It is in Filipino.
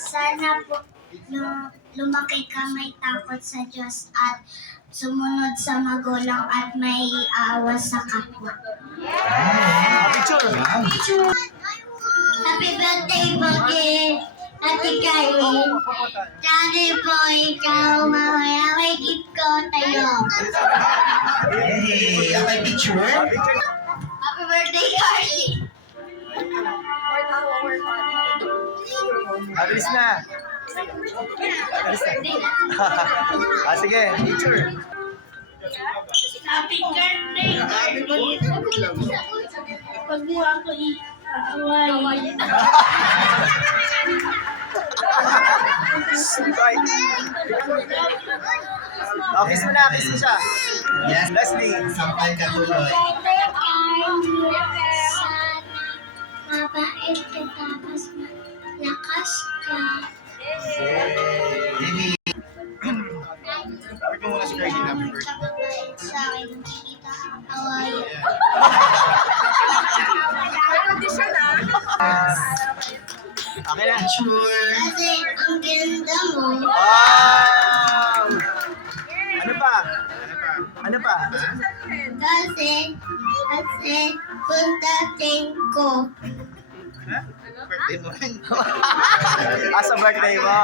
Sana po lumaki ka may takot sa Diyos at sumunod sa magulang at may awa sa kapwa. Wow. Happy birthday po kay Ate Kylie. Sana po ikaw mamaya may gift ko tayo. Hey, okay, picture? Happy birthday, Kylie! Alis na. Alis na. Sige, picture. Happy birthday, Kylie! Pag mo ako i-away. Bye. Kiss mo na, kiss mo siya. Yes, Leslie. sampal ka tuloy. Birthday, Kylie! Sana mabait ka tapos malakas ka. Baby. Ito muna si Kylie, happy birthday. Mabait sa akin, hindi kita awayin. Okay na. Picture. Kasi ang ganda mo. Wow! Ano pa? Ano pa? Kasi puntatin ko. Birthday mo rin. Sa birthday mo.